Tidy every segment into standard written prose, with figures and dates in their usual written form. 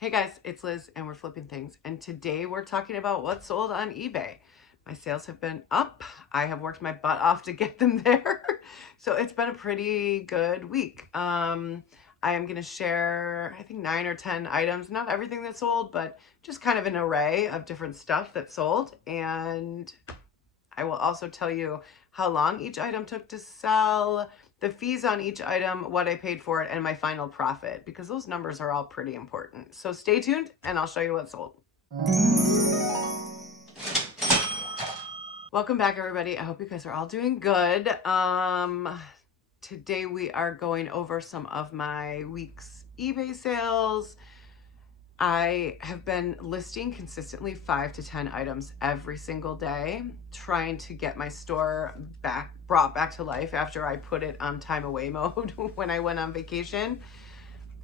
Hey guys, it's Liz and we're flipping things. And today we're talking about what's sold on eBay. My sales have been up. I have worked my butt off to get them there. So it's been a pretty good week. I am going to share, I think 9 or 10 items, not everything that's sold, but just kind of an array of different stuff that's sold. And I will also tell you how long each item took to sell, the fees on each item, what I paid for it, and my final profit, because those numbers are all pretty important. So stay tuned and I'll show you what's sold. Welcome back, everybody. I hope you guys are all doing good. Today we are going over some of my week's eBay sales. I have been listing consistently 5 to 10 items every single day, trying to get my store brought back to life after I put it on time away mode when I went on vacation.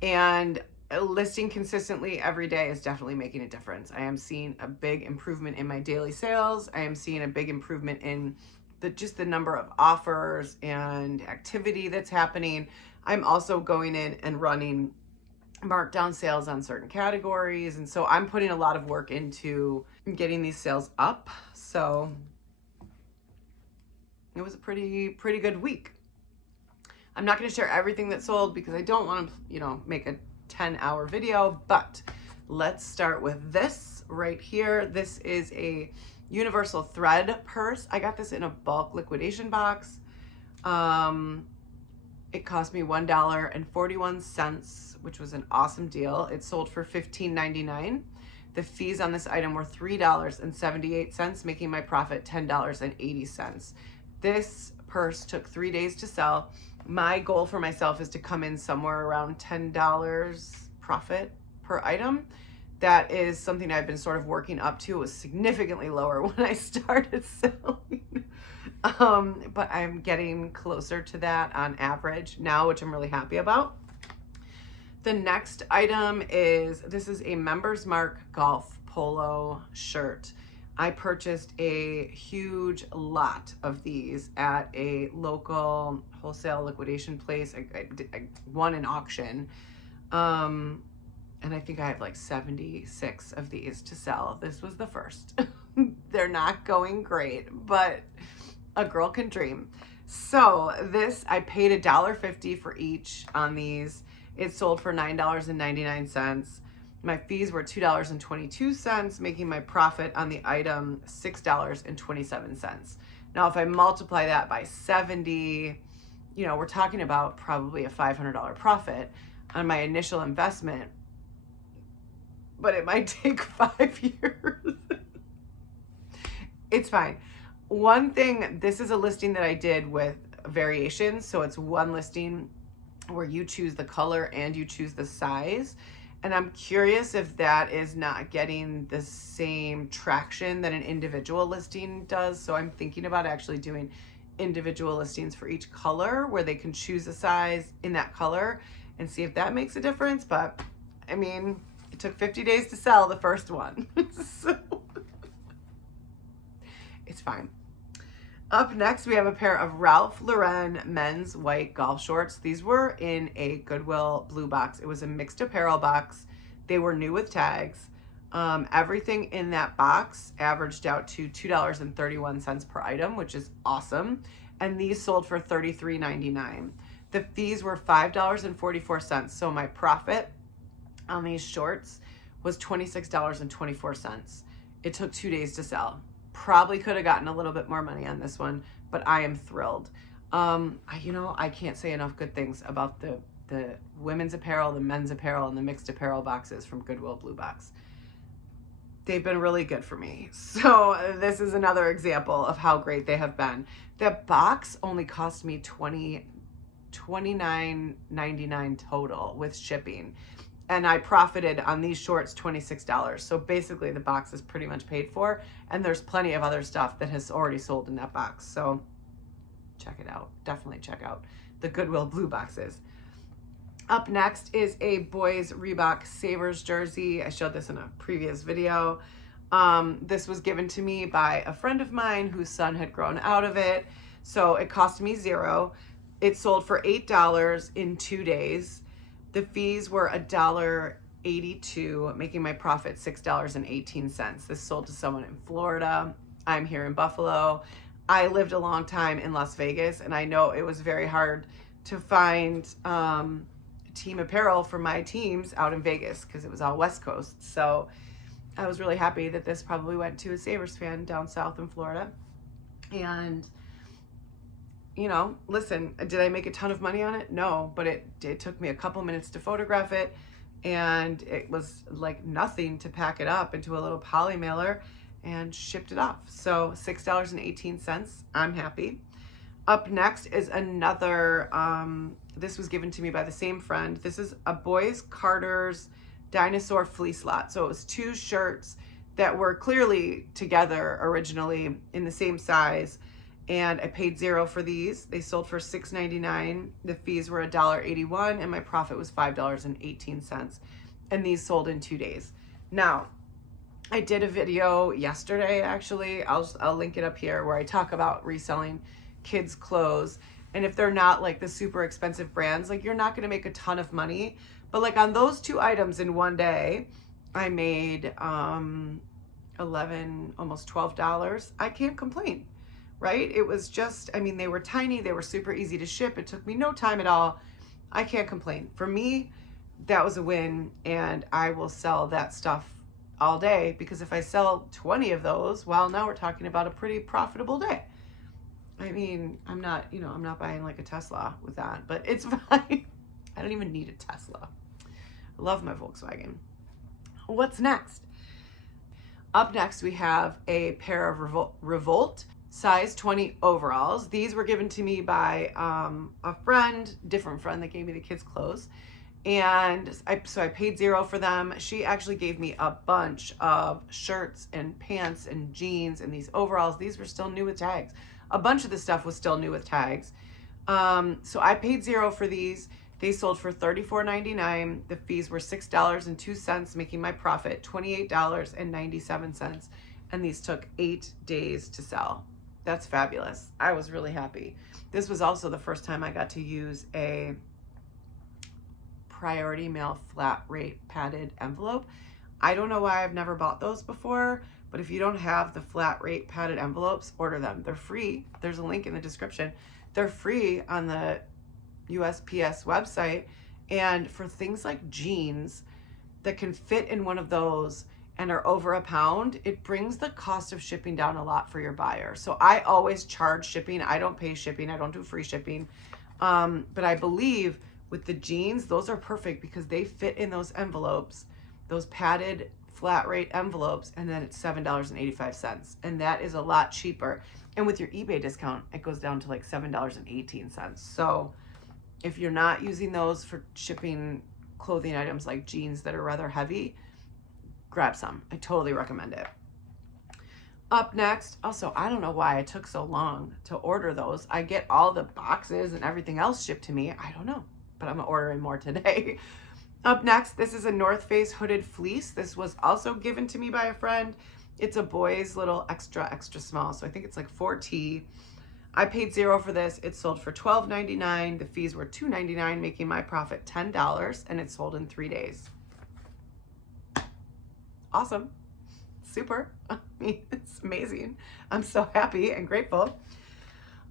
And listing consistently every day is definitely making a difference. I am seeing a big improvement in my daily sales. I am seeing a big improvement in just the number of offers and activity that's happening. I'm also going in and running markdown sales on certain categories, and so I'm putting a lot of work into getting these sales up. So it was a pretty good week. I'm not going to share everything that sold because I don't want to, make a 10-hour video, but let's start with this right here. This is a universal thread purse. I got this in a bulk liquidation box. It cost me $1.41, which was an awesome deal. It sold for $15.99. The fees on this item were $3.78, making my profit $10.80. This purse took 3 days to sell. My goal for myself is to come in somewhere around $10 profit per item. That is something I've been sort of working up to. It was significantly lower when I started selling. But I'm getting closer to that on average now, which I'm really happy about. The next item this is a Members Mark Golf Polo shirt. I purchased a huge lot of these at a local wholesale liquidation place. I won an auction. And I think I have like 76 of these to sell. This was the first. They're not going great, but a girl can dream. So I paid $1.50 for each on these. It sold for $9.99. My fees were $2.22, making my profit on the item $6.27. Now, if I multiply that by 70, we're talking about probably a $500 profit on my initial investment, but it might take 5 years. It's fine. One thing, this is a listing that I did with variations. So it's one listing where you choose the color and you choose the size. And I'm curious if that is not getting the same traction that an individual listing does. So I'm thinking about actually doing individual listings for each color where they can choose a size in that color and see if that makes a difference. But I mean, it took 50 days to sell the first one. So it's fine. Up next, we have a pair of Ralph Lauren men's white golf shorts. These were in a Goodwill blue box. It was a mixed apparel box. They were new with tags. Everything in that box averaged out to $2.31 per item, which is awesome. And these sold for $33.99. The fees were $5.44. So my profit on these shorts was $26.24. It took 2 days to sell. Probably could have gotten a little bit more money on this one, but I am thrilled. I can't say enough good things about the women's apparel, the men's apparel, and the mixed apparel boxes from Goodwill Blue Box. They've been really good for me. So this is another example of how great they have been. The box only cost me $29.99 total with shipping. And I profited on these shorts $26. So basically the box is pretty much paid for. And there's plenty of other stuff that has already sold in that box. So check it out. Definitely check out the Goodwill blue boxes. Up next is a boys Reebok Sabres jersey. I showed this in a previous video. This was given to me by a friend of mine whose son had grown out of it. So it cost me $0. It sold for $8 in 2 days. The fees were $1.80 $6.82, making my profit $6.18. This sold to someone in Florida. I'm here in Buffalo. I lived a long time in Las Vegas, and I know it was very hard to find team apparel for my teams out in Vegas because it was all West Coast. So I was really happy that this probably went to a Sabres fan down south in Florida. And, you know, listen, did I make a ton of money on it? No, but it took me a couple minutes to photograph it, and it was like nothing to pack it up into a little poly mailer and shipped it off. So $6.18, I'm happy. Up next is another, this was given to me by the same friend. This is a Boys Carter's Dinosaur Fleece lot. So it was 2 shirts that were clearly together originally in the same size, and I paid $0 for these. They sold for $6.99. The fees were $1.81, and my profit was $5.18. And these sold in 2 days. Now, I did a video yesterday, actually. I'll link it up here, where I talk about reselling kids' clothes. And if they're not like the super expensive brands, like, you're not going to make a ton of money. But like on those 2 items in one day, I made $11, almost $12. I can't complain, right? It was just, I mean, they were tiny. They were super easy to ship. It took me no time at all. I can't complain. For me, that was a win, and I will sell that stuff all day, because if I sell 20 of those, well, now we're talking about a pretty profitable day. I mean, I'm not buying like a Tesla with that, but it's fine. I don't even need a Tesla. I love my Volkswagen. What's next? Up next, we have a pair of Revolt size 20 overalls. These were given to me by a friend, different friend that gave me the kids' clothes. And so I paid $0 for them. She actually gave me a bunch of shirts and pants and jeans and these overalls. These were still new with tags. A bunch of the stuff was still new with tags. So I paid $0 for these. They sold for $34.99. The fees were $6.02, making my profit $28.97. And these took 8 days to sell. That's fabulous. I was really happy. This was also the first time I got to use a priority mail flat rate padded envelope. I don't know why I've never bought those before, but if you don't have the flat rate padded envelopes, order them. They're free. There's a link in the description. They're free on the USPS website. And for things like jeans that can fit in one of those and are over a pound, it brings the cost of shipping down a lot for your buyer. So I always charge shipping. I don't pay shipping. I don't do free shipping. But I believe with the jeans, those are perfect because they fit in those envelopes, those padded flat rate envelopes, and then it's $7.85. And that is a lot cheaper. And with your eBay discount, it goes down to like $7.18. So if you're not using those for shipping clothing items like jeans that are rather heavy, grab some. I totally recommend it. Up next, also, I don't know why it took so long to order those. I get all the boxes and everything else shipped to me. I don't know, but I'm ordering more today. Up next, this is a North Face hooded fleece. This was also given to me by a friend. It's a boy's little extra small, so I think it's like 4T. I paid $0 for this. It sold for $12.99. The fees were $2.99, making my profit $10, and it sold in 3 days. Awesome. Super. I mean, it's amazing. I'm so happy and grateful.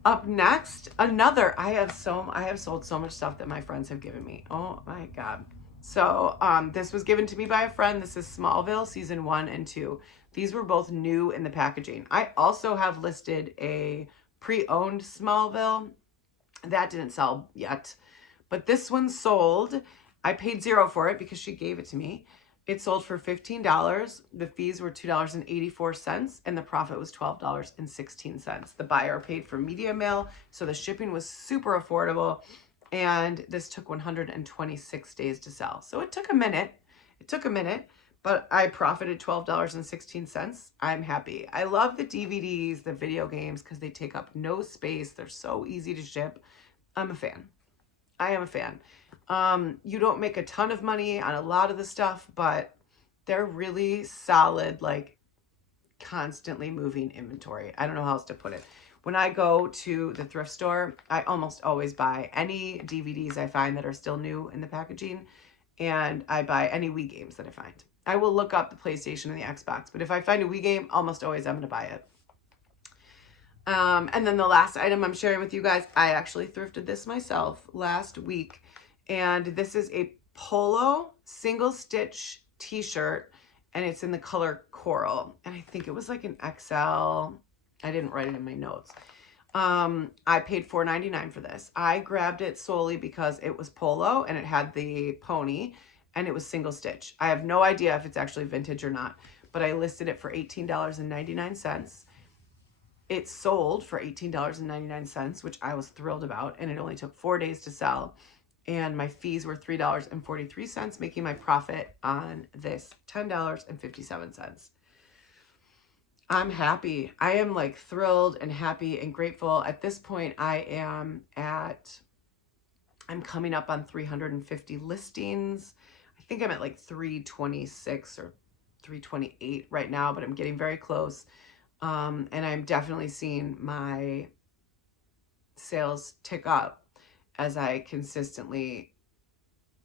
Up next, another, I have sold so much stuff that my friends have given me. Oh my God. So this was given to me by a friend. This is Smallville season 1 and 2. These were both new in the packaging. I also have listed a pre-owned Smallville. That didn't sell yet, but this one sold. I paid $0 for it because she gave it to me. It sold for $15. The fees were $2.84, and the profit was $12.16. The buyer paid for media mail, so the shipping was super affordable, and this took 126 days to sell. So it took a minute. But I profited $12.16. I'm happy. I love the DVDs, the video games, because they take up no space. They're so easy to ship. I'm a fan. I am a fan. You don't make a ton of money on a lot of the stuff, but they're really solid, like constantly moving inventory. I don't know how else to put it. When I go to the thrift store, I almost always buy any DVDs I find that are still new in the packaging, and I buy any Wii games that I find. I will look up the PlayStation and the Xbox, but if I find a Wii game, almost always I'm going to buy it. And then the last item I'm sharing with you guys, I actually thrifted this myself last week, and this is a Polo single stitch t-shirt, and it's in the color coral, and I think it was like an XL. I didn't write it in my notes. I paid $4.99 for this. I grabbed it solely because it was Polo and it had the pony and it was single stitch. I have no idea if it's actually vintage or not, but I listed it for $18.99. It sold for $18.99, which I was thrilled about, and it only took 4 days to sell. And my fees were $3.43, making my profit on this $10.57. I'm happy. I am like thrilled and happy and grateful. At this point, I'm coming up on 350 listings. I think I'm at like 326 or 328 right now, but I'm getting very close. And I'm definitely seeing my sales tick up as I consistently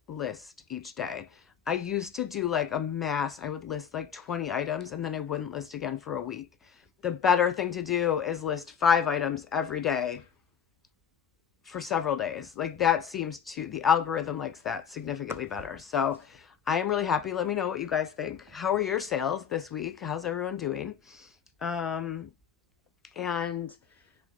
list each day. I used to do like a mass. I would list like 20 items and then I wouldn't list again for a week. The better thing to do is list 5 items every day for several days. Like that seems to, the algorithm likes that significantly better. So I am really happy. Let me know what you guys think. How are your sales this week? How's everyone doing? And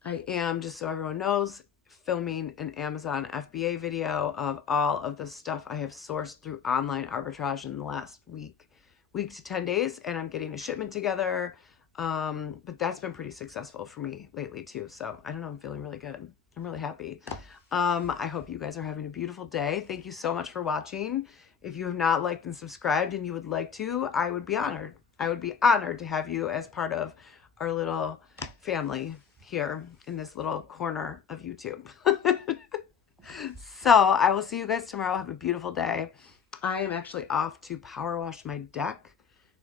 I am, just so everyone knows, filming an Amazon FBA video of all of the stuff I have sourced through online arbitrage in the last week to 10 days, and I'm getting a shipment together. But that's been pretty successful for me lately too. So I don't know, I'm feeling really good. I'm really happy. I hope you guys are having a beautiful day. Thank you so much for watching. If you have not liked and subscribed and you would like to, I would be honored. I would be honored to have you as part of our little family here in this little corner of YouTube. So I will see you guys tomorrow. Have a beautiful day. I am actually off to power wash my deck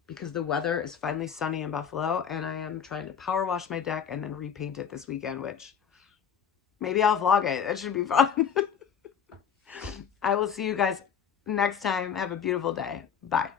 because the weather is finally sunny in Buffalo, and I am trying to power wash my deck and then repaint it this weekend, which maybe I'll vlog it. It should be fun. I will see you guys next time. Have a beautiful day. Bye.